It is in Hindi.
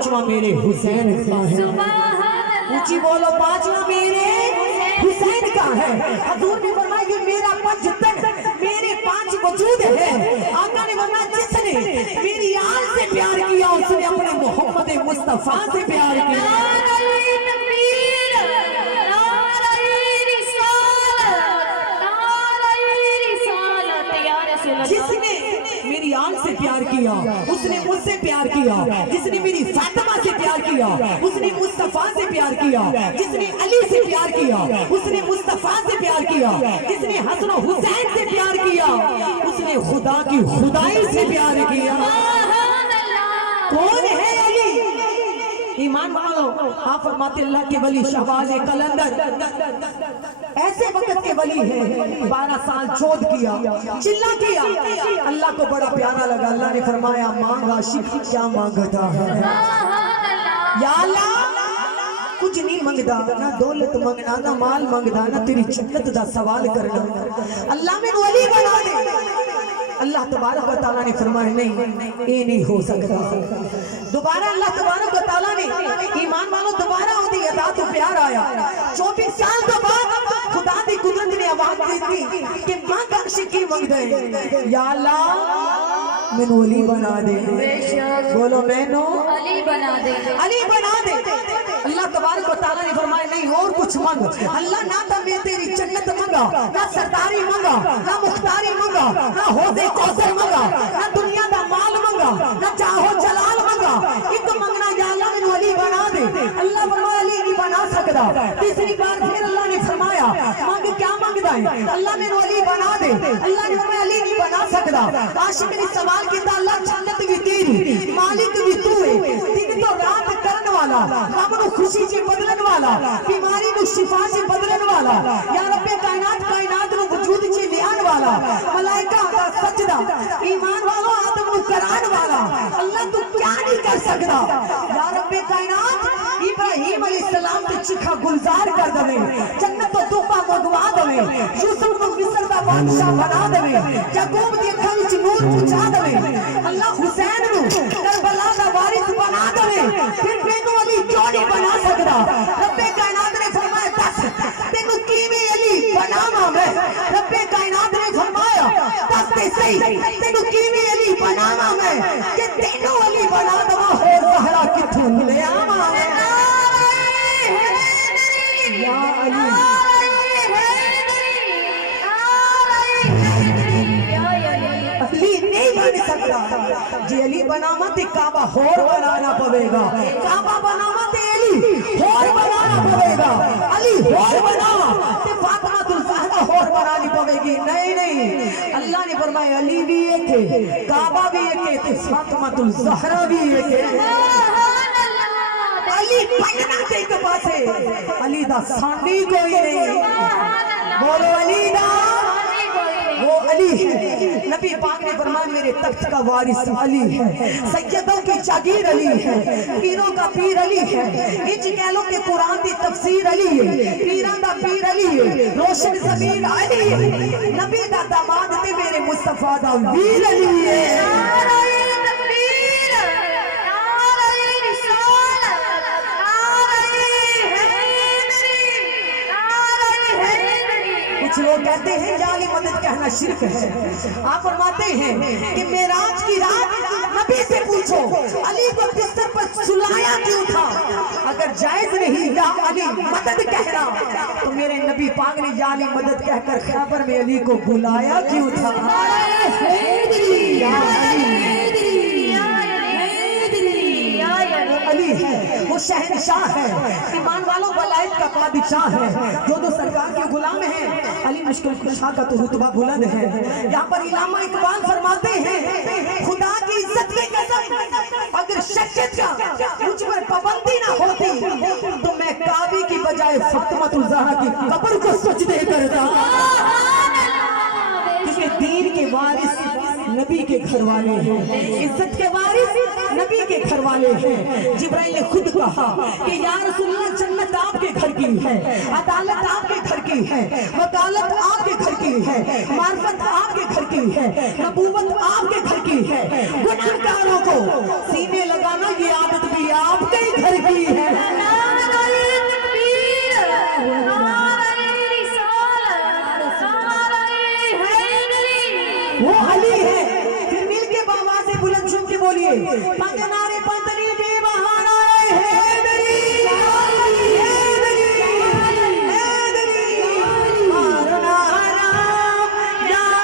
पांचवा मेरे हुसैन का है। ऊंची बोलो, पांचवा मेरे हुसैन का है। हजूर ने फरमाया कि मेरा पंचतन, मेरे पांच वजूद है। आका ने फरमाया जिसने मेरी आल से प्यार किया उसने अपने मोहम्मद मुस्तफा से प्यार किया। जिसने मेरी आल से प्यार किया उसने मुझसे प्यार किया। जिसने मेरी फातिमा से प्यार किया उसने मुस्तफा से प्यार किया। जिसने अली से प्यार किया उसने मुस्तफा से प्यार किया। जिसने हसन हुसैन से प्यार किया उसने खुदा की खुदाई से प्यार किया। कौन है अली? ईमान वालों, आप फरमाते अल्लाह के वली शहबाज कलंदर ऐसे वक्त के वली है। 12 साल चोद किया, चिल्ला किया, अल्लाह को बड़ा प्यारा लगा। अल्लाह ने फरमाया मांगा आशिक क्या मांगता है? या अल्लाह कुछ नहीं मंगदा, ना दौलत मंगना, ना माल मंगदा, ना तेरी जन्नत दा सवाल करना। अल्लाह में वली बना दे। अल्लाह तबारक व तआला ने फरमाया नहीं, ये नहीं हो सकता। दोबारा अल्लाह तबारक व तआला ने, ईमान वालों, दोबारा उनकी अता तो प्यार आया। 24 साल के बाद खुदा की कुदरत ने आवाज दी कि मां का शिकी मंग दे। या अल्लाह मैनू अली बना दे। बोलो मैनू अली बना दे, अली बना दे। अल्लाह तबारक व तआला ने फरमाया नहीं और कुछ मांग। अल्लाह ना तो मैं तेरी जन्नत मांगा, ना सरदारी मांगा, ना मुख्तारी मांगा, ना होदे कौसर मांगा, ना दुनिया का माल मांगा, ना चाहो जलाल मांगा। एक मंगना या अल्लाह मैनू अली बना दे। अल्लाह फरमाया अली नहीं बना सकता। तीसरी बार फिर अल्लाह ने फरमाया मांग क्या मांगदा है? अल्लाह मैनू अली बना दे। अल्लाह ने फरमाया अली नहीं बना सकता। आशिक ने सवाल किया अल्लाह जन्नत भी तेरी, मालिक भी तू है, दिन तो रात करने वाला, रब नु खुशी से बदलन वाला, बीमारी नु शिफा से बदलन वाला, या रब्बे कायनात कायनात नु वजूद से लियान वाला, मलाइका दा सजदा ईमान वालों आदम नु करान वाला। अल्लाह तू क्या नहीं कर सकता? या रब्बे कायनात इब्राहिम अलैहिस्सलाम ते चिखा गुलजार कर दवे, जन्नत तो तोहफा मंगवा दवे, यूसुफ नु मिस्र दा बादशाह बना दवे, याकूब दी अखां विच नूर पुचा दवे, अल्लाह हुसैन नु करबला दा वारिस बना दवे। फिर मैनू अली क्यों नहीं बना सकता? रब्बे कायनात ने फरमाया दस तेनू किवें अली बनावा मैं? रब्बे कायनात ने फरमाया दस ते सही तेनू किवें अली बनावा मैं कि तेनू अली बना दवा। हो ज़हरा किथों ले आवा या अली? अली नहीं बन सकता। जी अली बनावा ते काबा होर बनाना पवेगा, काबा बनावा ते अली होर बनाना पवेगा, अली होर बनावा ते फातिमा तुल ज़हरा होर बनानी पवेगी। नहीं नहीं, अल्लाह ने फरमाया अली भी एक है, काबा भी एक है, ते फातिमा तुल ज़हरा भी एक है। अली बनना ते एक पासे, अली दा सांडी कोई नहीं। बोलो अली दा वो अली है। नबी पाक ने फरमाया मेरे तख्त का वारिस अली है, सैयदों की जागीर अली है, पीरों का पीर अली है। इंज कह लो कि कुरान की तफसीर अली है, पीरां दा पीर अली है, रोशन ज़मीर अली है, नबी दा दामाद ते मेरे मुस्तफा दा वीर अली है। कुछ लोग कहते हैं जाली मदद कहना शिर्क है। आप फरमाते हैं कि मेराज की रात नबी से पूछो अली को बिस्तर पर सुलाया क्यों था? अगर जायज नहीं या अली मदद कहना तो मेरे नबी पाक ने जाली मदद कहकर खैबर में अली को बुलाया क्यों था? अली है वो शहनशाह है, ईमान वालों वलायत का बादशाह है, जो सरकार के गुलाम है। अली मुश्किल कुशा का तो रुतबा बुलंद है। यहाँ पर इलामा इकबाल फरमाते हैं खुदा की इज्जत की कसम अगर शख्सियत का मुझ पर पाबंदी ना होती तो मैं काबे की बजाय फातिमातुल ज़हरा की कब्र को सजदे करता। क्योंकि दीन के वारिस नबी के घर वाले हैं, इज्जत के वारिस नबी के घर वाले हैं। जिब्राइल ने खुद कहा कि या रसूलल्लाह जन्नत आपके घर की है, अदालत आपके घर की है, वकालत आपके घर की है, मार्फत आपके घर की है, नबूवत आपके घर की है। गुनाहगारों को सीने लगाना ये आदत भी आप बोलिए, पग नारे पंथ